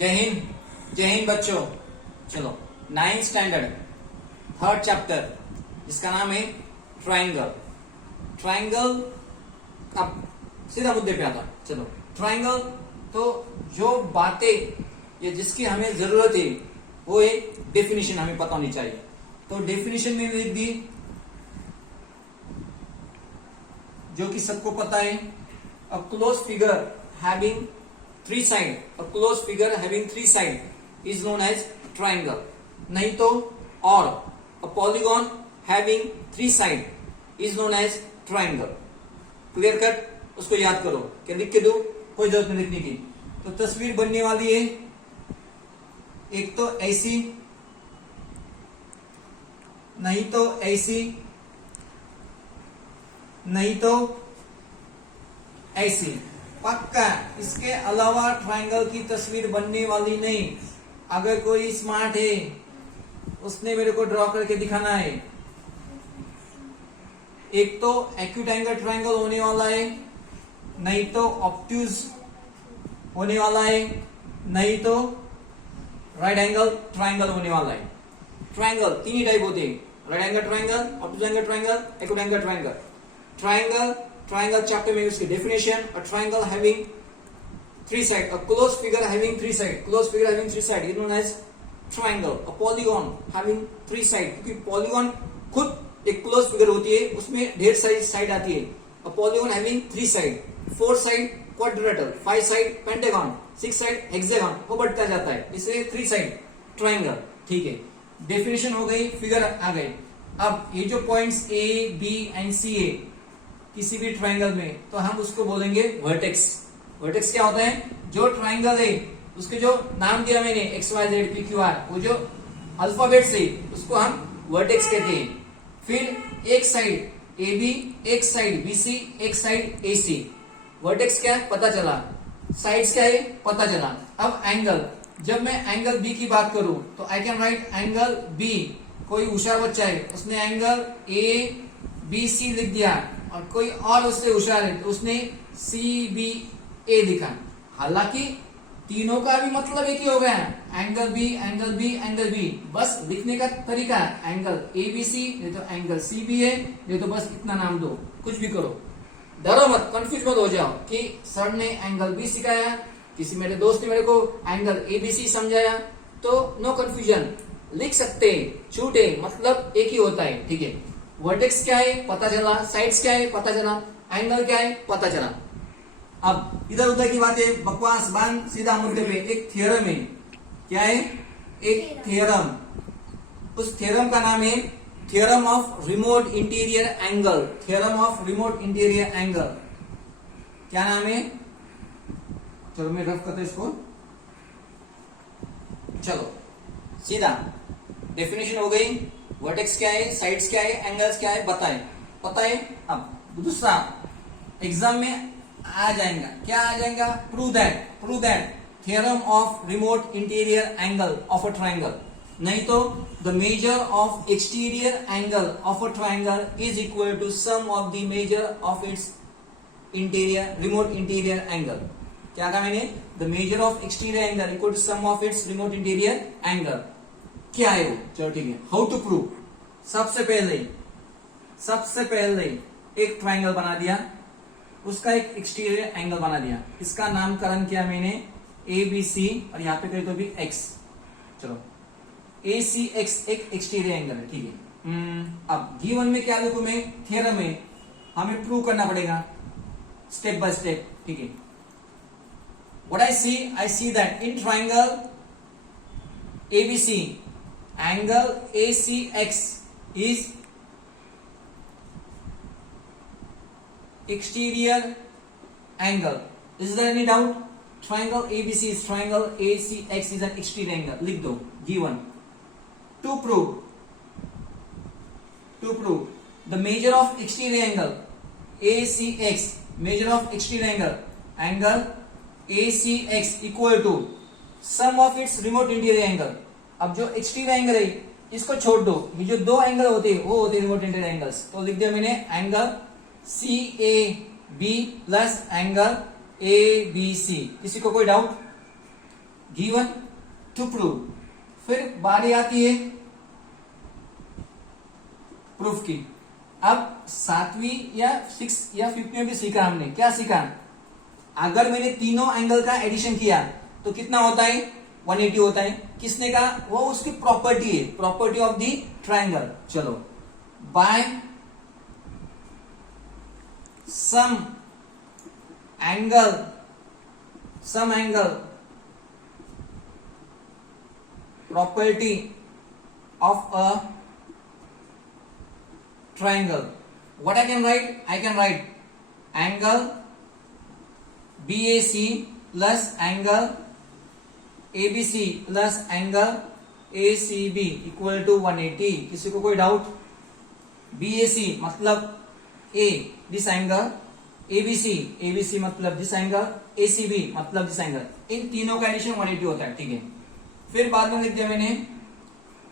जय हिंद बच्चों। चलो 9th स्टैंडर्ड 3rd चैप्टर जिसका नाम है ट्राइंगल। ट्राइंगल अब सीधा मुद्दे पे आता। चलो ट्राइंगल तो जो बातें या जिसकी हमें जरूरत है वो एक डेफिनेशन हमें पता होनी चाहिए। तो डेफिनेशन में लिख दी जो कि सबको पता है। A close figure having three side, a close figure having three side is known as triangle. नहीं तो और a polygon having three side is known as triangle. Clear cut? उसको याद करो। क्या लिख के दो? कोई जरूरत नहीं लिखने की। तो तस्वीर बनने वाली है एक तो ऐसी, नहीं तो ऐसी, नहीं तो ऐसी। पक्का इसके अलावा ट्राइंगल की तस्वीर बनने वाली नहीं। अगर कोई स्मार्ट है उसने मेरे को ड्रॉ करके दिखाना है। एक तो एक्यूट एंगल ट्राइंगल होने वाला है, नहीं तो ऑब्ट्यूज होने वाला है, नहीं तो राइट एंगल ट्राइंगल होने वाला है। ट्राइंगल तीन ही टाइप होते हैं, right angle triangle, obtuse angle triangle, acute angle triangle. Triangle chapter में उसकी definition. A triangle having three side, a close figure having three side, close figure having three side is known as triangle. A polygon having three side, क्योंकि polygon खुद एक close figure होती है, उसमें ढेर सारी साइड आती है। अ polygon having three side, four side quadrilateral, five side pentagon, six side hexagon, वो बढ़ता जाता है, इसलिए थ्री साइड ट्राइंगल। ठीक है, डेफिनेशन हो गई, फिगर आ गई। अब ये जो पॉइंट्स ए बी एंड सी है किसी भी ट्राइंगल में, तो हम उसको बोलेंगे वर्टेक्स। वर्टेक्स क्या होता है? जो ट्राइंगल है उसके जो नाम दिया मैंने X Y Z P Q R, वो जो अल्फाबेट से उसको हम वर्टेक्स कहते हैं। फिर एक साइड ए बी, एक साइड बी सी, एक साइड ए सी। वर्टेक्स क्या है? पता चला। साइड्स क्या है? पता चला। अब एंगल, जब मैं एंगल बी की बात करूं तो I can write angle B. कोई होशियार बच्चा है उसने एंगल ए बी सी लिख दिया, और कोई और उससे होशियार है तो उसने सी बी ए लिखा। हालांकि तीनों का भी मतलब एक ही हो गया, angle B angle B angle B. बस लिखने का तरीका एंगल ए बी सी, नहीं तो एंगल सी बी है, नहीं तो बस इतना नाम दो, कुछ भी करो। डरो मत, कंफ्यूज मत हो जाओ कि सर ने एंगल बी सिखाया, किसी मेरे दोस्त ने मेरे को एंगल ए बी सी समझाया, तो नो कंफ्यूजन, लिख सकते हैं। छूटे मतलब एक ही होता है। ठीक है, वर्टेक्स क्या है? पता चला। साइड्स क्या है? पता चला। एंगल क्या है? पता चला। अब इधर उधर की बातें बकवास बांध, सीधा मुद्दे पे। एक थ्योरम है। क्या है? एक थ्योरम। उस थ्योरम का नाम है theorem of remote interior angle. Theorem of remote interior angle क्या नाम है? चलो मैं रफ करता इसको। चलो सीधा डेफिनेशन हो गई। वर्टेक्स क्या है, साइड्स क्या है, एंगल्स क्या है, बताए। पता है। अब दूसरा एग्जाम में आ जाएगा। क्या आ जाएगा? Prove that theorem of remote interior angle of a triangle. नहीं तो the measure of exterior angle of a triangle is equal to sum of the measure of its interior remote interior angle. क्या कहा मैंने? The measure of exterior angle equal to sum of its remote interior angle. क्या है वो? चलो ठीक है, how to prove. सबसे पहले एक ट्राइंगल बना दिया, उसका एक एक्सटीरियर एंगल बना दिया। इसका नामकरण किया मैंने ए बी सी, और यहां पे कहीं तो भी एक्स। चलो ए सी एक्स एक एक्सटीरियर एंगल है। ठीक है, अब गिवन में क्या लिखूं मैं? थ्योरम में हमें प्रूव करना पड़ेगा स्टेप बाय स्टेप। ठीक है, what I see that in triangle ABC, angle ACX is exterior angle. Is there any doubt? Triangle ABC is triangle ACX is an exterior angle. लिख दो given. To prove the measure of exterior angle ACX, measure of exterior angle ACX equal to sum of its remote interior angle. अब जो exterior angle है इसको छोड़ दो, ये जो दो एंगल होते हैं वो होते हैं रिमोट इंटीरियर एंगल्स। तो लिख दिया मैंने angle C A B plus angle A B C. किसी को कोई डाउट? Given to prove. फिर बारी आती है प्रूफ की। अब 7वीं या 6 या 5th में भी सीखा हमने, क्या सीखा? अगर मैंने तीनों एंगल का एडिशन किया तो कितना होता है? 180 होता है। किसने कहा? वो उसकी प्रॉपर्टी है, प्रॉपर्टी ऑफ द ट्रायंगल। चलो, by sum angle property of a triangle. What I can write? I can write angle BAC plus angle ABC plus angle ACB equal to 180. किसी को कोई डाउट? BAC मतलब A this angle, ABC मतलब this angle, ACB मतलब this angle. इन तीनों का addition 180 होता है, ठीक है। फिर बाद में लिख दिया मैंने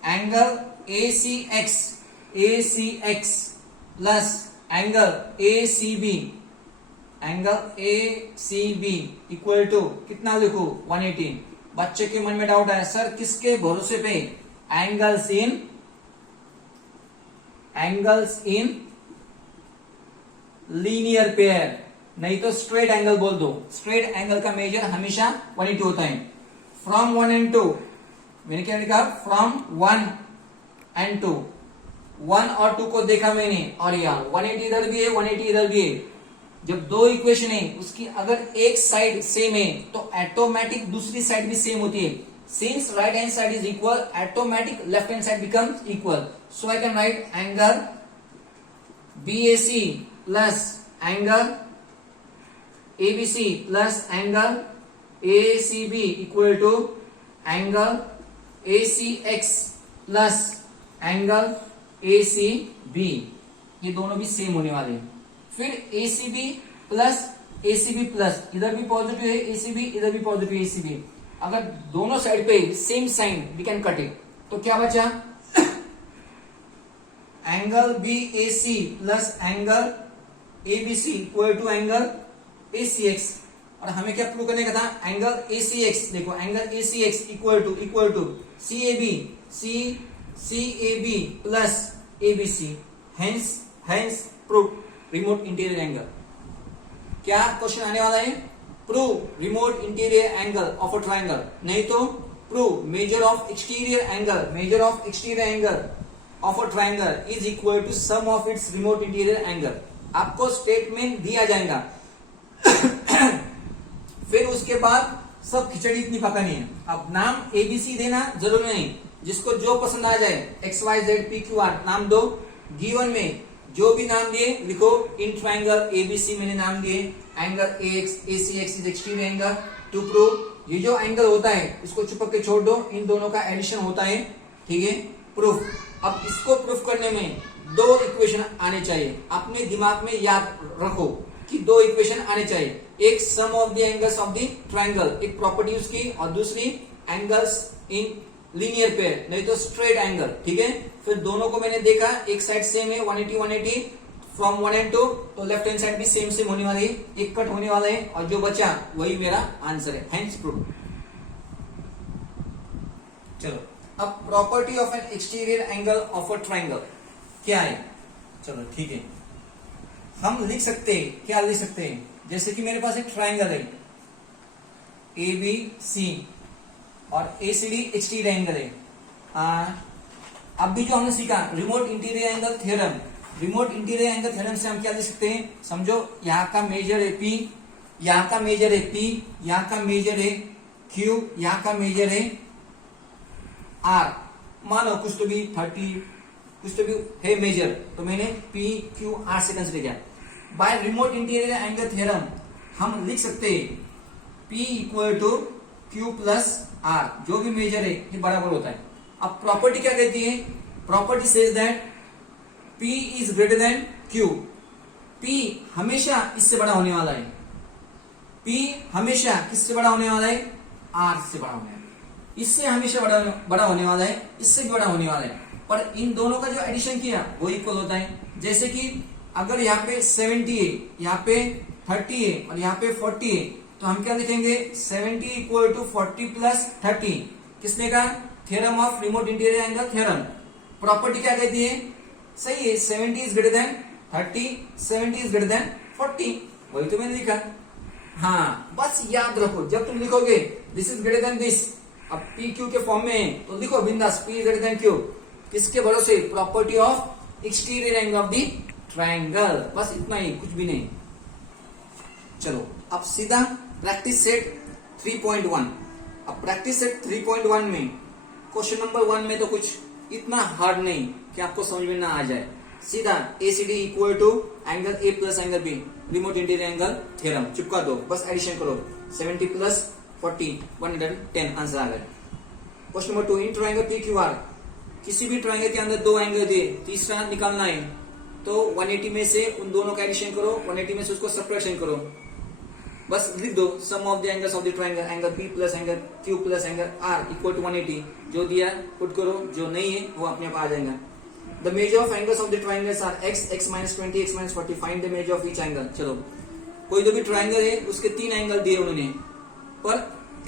angle ACX plus angle ACB equal to कितना लिखू? 180। बच्चे के मन में डाउट आया, सर किसके भरोसे पे? एंगल्स इन लीनियर पेयर, नहीं तो स्ट्रेट एंगल बोल दो। स्ट्रेट एंगल का मेजर हमेशा 180 होता है। फ्रॉम 1 and 2, मैंने क्या लिखा? फ्रॉम 1 and 2, 1 और 2 को देखा मैंने, और यहाँ 180 इधर भी है, 180 इधर भी है। जब दो इक्वेशन है, उसकी अगर एक साइड सेम है तो ऑटोमेटिक दूसरी साइड भी सेम होती है। Since right hand side is equal, automatic left hand side becomes equal. So I can write angle BAC plus angle ABC plus angle ACB equal to angle ACX plus angle ACB। ये दोनों भी same होने वाले हैं। फिर ACB plus इधर भी positive है ACB, इधर भी पॉजिटिव ACB। अगर दोनों साइड पे same sign, we can cut it. तो क्या बचा? Angle BAC plus angle ABC equal to angle ACX। और हमें क्या प्रूव करने का था? एंगल ACX, देखो angle ACX equal to CAB plus ABC। Hence prove remote interior angle. क्या क्वेश्चन आने वाला है? Prove remote interior angle of a triangle, नहीं तो prove measure of exterior angle of a triangle is equal to sum of its remote interior angle. आपको statement दिया जाएगा फिर उसके बाद सब खिचड़ी इतनी पकानी है। अब नाम ABC देना जरूरी नहीं, जिसको जो पसंद आ जाए XYZ PQR नाम दो। गिवन में जो भी नाम दिए लिखो। इन ट्रायंगल ABC मैंने नाम दिए, angle ACX is exterior angle to prove. ये जो एंगल होता है इसको चुपक के छोड़ दो, इन दोनों का एडिशन होता है, ठीक है। प्रूफ। अब इसको प्रूफ करने में दो इक्वेशन आने चाहिए। अपने दिमाग में याद रखो कि दो इक्वेशन आने चाहिए। एक sum of the angles of the triangle, एक प्रॉपर्टी उसकी, और दूसरी एंगल्स इन लीनियर पेयर, नहीं तो स्ट्रेट एंगल, ठीक है। फिर दोनों को मैंने देखा, एक साइड सेम है 180 फ्रॉम 1 and 2, तो लेफ्ट हैंड साइड भी सेम होने वाली है, एक कट होने वाला है, और जो बचा वही मेरा आंसर है। Hence prove. चलो, अब property of N exterior angle of a triangle क्या है? चलो ठीक है, हम लिख सकते हैं, क्या लिख सकते हैं? जैसे कि मेरे पास एक ट्रायंगल है ABC और ACD एक्सटीरियर एंगल है। अब भी जो हमने सीखा remote interior angle theorem, remote interior angle theorem से हम क्या लिख सकते हैं? समझो यहाँ का मेजर है P, यहाँ का मेजर है P, यहाँ का मेजर है Q, यहाँ का मेजर है R। मानो कुछ तो भी 30, कुछ तो भी है मेजर, तो मैंने PQR से कंसिडर किया। By remote interior angle theorem हम लिख सकते हैं P equal to Q plus R, जो भी मेजर है ये बराबर होता है। अब प्रॉपर्टी क्या कहती है? Property says that P is greater than Q। P हमेशा इससे बड़ा होने वाला है, P हमेशा किससे बड़ा होने वाला है? R से बड़ा होने वाला है। इससे हमेशा बड़ा होने वाला है, इससे भी बड़ा होने वाला है, पर इन दोनों का जो एडिशन किया वो इक्वल होता है। जैसे कि अगर यहाँ पे 70 है, यहाँ पे 30 है और यहाँ पे 40 है, तो हम क्या लिखेंगे 70 इक्वल टू 40 प्लस 30। किसने कहा? Theorem of remote interior angle theorem. Property क्या कहती है? सही है, 70 is greater than 30, 70 is greater than 40, वही तो मैंने लिखा। हाँ, बस याद रखो, जब तुम लिखोगे this is greater than this, अब पी क्यू के फॉर्म में है तो लिखो बिंदास पी ग्रेटर देन क्यू। किसके भरोसे? Property of exterior angle of the triangle, बस इतना ही, कुछ भी नहीं। चलो अब सीधा प्रैक्टिस सेट 3.1। अब प्रैक्टिस सेट 3.1 में क्वेश्चन नंबर 1 में तो कुछ इतना हार्ड नहीं कि आपको समझ में ना आ जाए। सीधा ACD equal to angle A plus angle B, remote interior angle theorem चिपका दो, बस एडिशन करो। 70 प्लस 40 110 आंसर आ गया। Question number 2, in triangle PQR, किसी भी ट्रायंगल के अंदर दो एंगल दिए, तीसरा निकालना है तो 180 में से उन दोनों का एडिशन करो, 180 में से उसको सब्ट्रैक्शन करो, बस लिख दो sum of the angles of the triangle, angle P plus angle Q plus angle R equal to 180। जो दिया पुट करो, जो नहीं है वो अपने आप आ जाएगा। The measure of angles of the triangles are x, x minus 20, x minus 40, find the measure of each angle. चलो, कोई जो भी ट्रायंगल है उसके 3 एंगल दिए उन्होंने, पर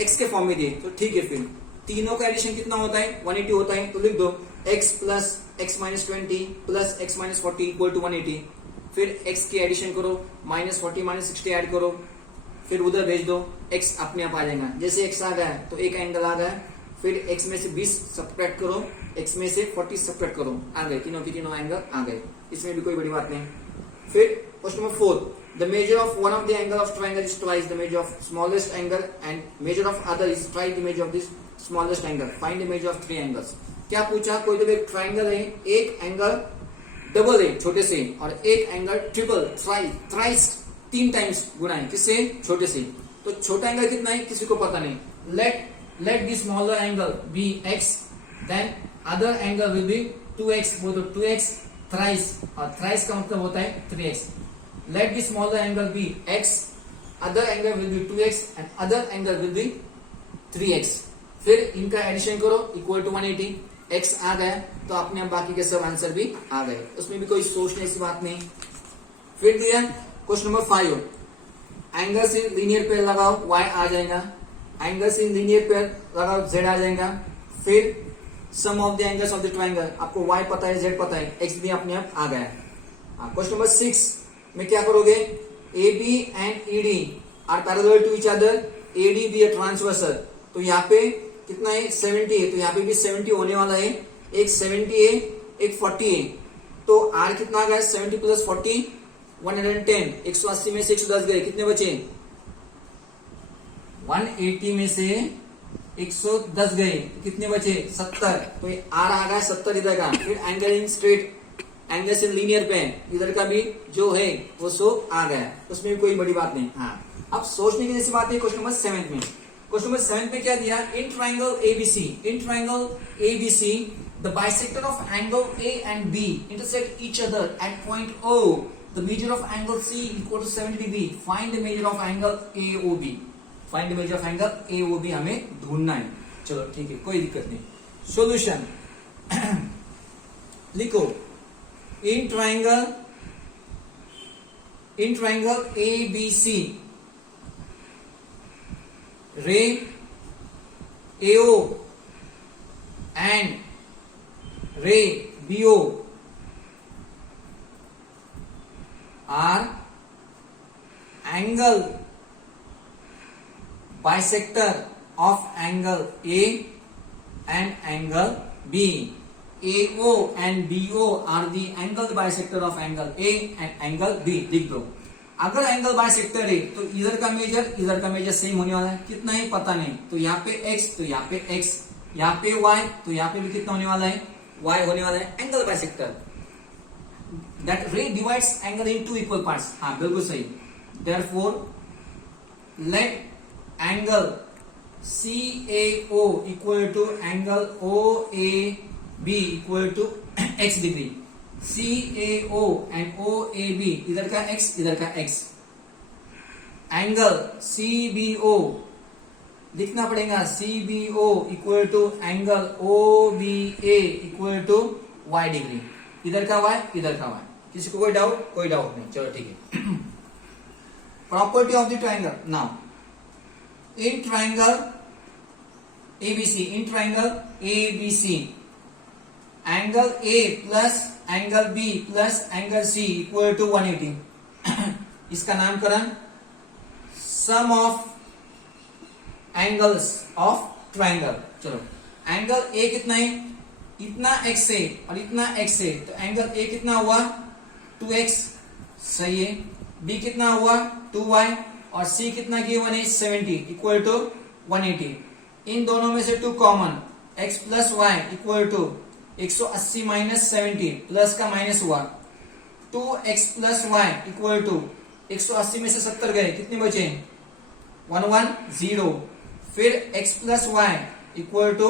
x के फॉर्म में दिए, तो ठीक है, फिर तीनों का एडिशन कितना होता है? 180 होता है, तो लिख दो x plus x minus 20 plus x minus 40 equal to 180। फिर x की एडिशन करो, माइनस 40 माइनस 60 ऐड करो, फिर उधर भेज दो, x अपने आप आ जाएगा। जैसे x आ गया तो एक एंगल आ गया, फिर x में से 20 सब्ट्रैक्ट करो, x में से 40 सब्ट्रैक्ट करो, आ गए, तीनों की तीनों एंगल आ गए, इसमें भी कोई बड़ी बात नहीं। फिर question number 4, the measure of one of the angle of triangle is twice the measure of smallest angle and measure of other is twice the measure of this smallest angle, find the measure of 3 angles. क्या पूछा? कोई तो एक triangle है, एक angle double है छोटे से, और एक एंगल ट्रिपल थ्राइस 3 टाइम्स गुना है, किससे? छोटे से। तो छोटा एंगल कितना है किसी को पता नहीं। Let the smaller angle be x, then other angle will be 2x, वो तो 2x थ्राइस, और थ्राइस का मतलब होता है 3x। Let the smaller angle be x, other angle will be 2x and other angle will be 3x। फिर इनका addition करो इक्वल टू 180, x आ गया तो अपने आप बाकी के सब आंसर भी आ गए, उसमें भी कोई सोचने ऐसी बात नहीं। फिर दिया question number 5, angles in linear pair लगाओ, y आ जाएगा, एंगल्स इन लीनियर पेयर लगाओ, z आ जाएगा। फिर sum of the angles of the triangle, आपको y पता है, z पता है, x भी अपने आप आ गया। क्वेश्चन नंबर 6 में क्या करोगे? AB and ED are parallel to each other, AD भी है ट्रांसवर्सल, तो यहाँ पे कितना है? 70 है, तो यहाँ पे भी 70 होने वाला है, एक 70 है, एक 40 है, तो R कितना आ गया? 70 प्लस 40 110, 180 में से 110 गए, कितने बचे? 180 में से 110 गए, कितने बचे? 70, तो ये R आ गया 70 इधर का। फिर एंगल इन स्ट्रेट, एंगल से लीनियर पे इधर का भी जो है वो सो आ गया, उसमें भी कोई बड़ी बात नहीं। हाँ, अब सोचने की जैसी बात है क्वेश्चन नंबर 7 में। क्वेश्चन नंबर 7 में क्या दिया? In triangle ABC, in triangle ABC the bisector of angle A and B intersect each other at point O, the measure of angle C equal to 70 degree, find the measure of angle AOB, find the measure of angle AOB हमें ढूंढना है। चलो ठीक है, कोई दिक्कत नहीं। Solution लिखो, इन ट्रायंगल ABC रे AO and ray BO are angle bisector of angle A and angle B. AO and BO are the angle bisector of angle A and angle B. लिख दो। अगर एंगल बाइसेक्टर है तो इधर का major same होने वाला है, कितना ही पता नहीं, तो यहाँ पे x, तो यहाँ पे x, यहाँ पे y, तो यहाँ पे भी कितना होने वाला है? y होने वाला है। Angle bisector, that ray divides angle in 2 equal parts. हाँ बिल्कुल सही। Therefore let angle CAO equal to angle OAB equal to x degree. CAO and OAB, इधर का x, इधर का x। एंगल CBO लिखना पड़ेगा, CBO equal to angle OBA equal to y degree, इधर का y, इधर का y। किसी को कोई डाउट? कोई डाउट नहीं, चलो ठीक है। Property of the triangle. Now in triangle ABC, in triangle ABC angle A plus angle B plus angle C equal to 180। इसका नामकरण sum of angles of triangle. चलो एंगल ए कितना है, इतना एक्स है और इतना एक्स है, तो एंगल ए कितना हुआ 2x, सही है। बी कितना हुआ 2y और सी कितना गिवन है 70 इक्वल टू 180। इन दोनों में से 2 common, x plus Y equal to 180 minus 70, plus का माइनस हुआ 2x plus Y equal to 180 में से 70 गए, कितने बचे 110। फिर x plus Y equal to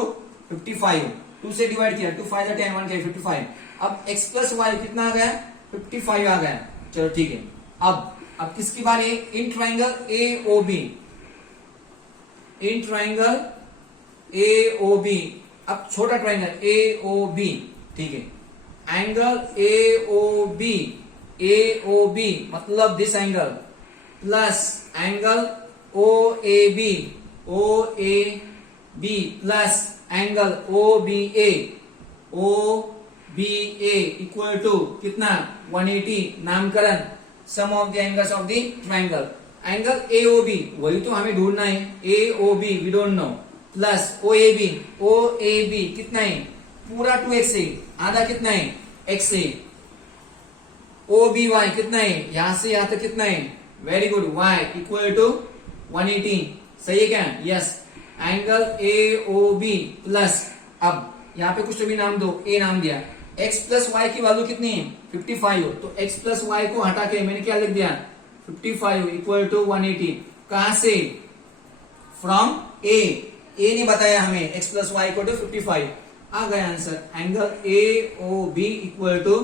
55, 2 से डिवाइड किया, 2 5 10 1 गए 55। अब x प्लस वाई कितना आ गया 55 आ गया। चलो ठीक है, अब किसकी बारी, in triangle AOB, in triangle AOB, अब छोटा ट्राइंगल AOB, ठीक है। एंगल AOB मतलब this angle plus angle OAB plus angle OBA equal to कितना 180। नामकरण sum of the angles of the triangle. Angle AOB वही तो हमें ढूंढना है, AOB we don't know, plus OAB कितना है पूरा 2x है, आधा कितना है x है। OBY कितना है, यहां से यहां तक कितना है, very good, y equal to 180, सही है क्या, यस। एंगल AOB प्लस, अब यहाँ पे कुछ तो भी नाम दो, a नाम दिया, x प्लस वाई की वैल्यू कितनी है 55, तो x प्लस वाई को हटा के मैंने क्या लिख दिया 55 इक्वल टू 180। कहां से, फ्रॉम a ने बताया हमें x plus Y equal to 55, आ गया answer. Angle AOB equal to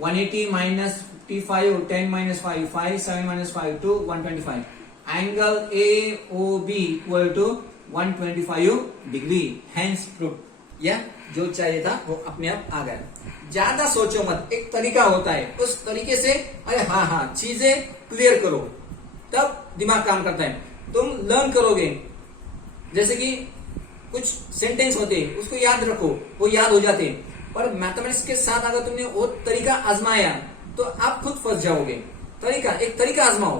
180 minus 55, 10 minus 5, 5 7 minus 5 to 125। एंगल AOB equal to 125 degree, hence proof. या जो चाहिए था वो अपने आप आ गया। ज्यादा सोचो मत, एक तरीका होता है, उस तरीके से अरे हाँ चीजें क्लियर करो, तब दिमाग काम करता है। तुम लर्न करोगे, जैसे कि कुछ सेंटेंस होते हैं उसको याद रखो, वो याद हो जाते हैं, पर मैथमेटिक्स के साथ अगर तुमने वो तरीका आजमाया तो आप खुद फंस जाओगे। एक तरीका आजमाओ,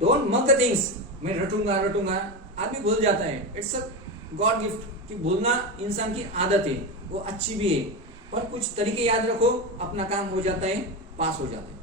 डोंट मक द थिंग्स, मैं रटूंगा, आदमी भूल जाता है। इट्स अ गॉड गिफ्ट कि भूलना इंसान की आदत है, वो अच्छी भी है, पर कुछ तरीके याद रखो, अपना काम हो जाता है, पास हो जाता है।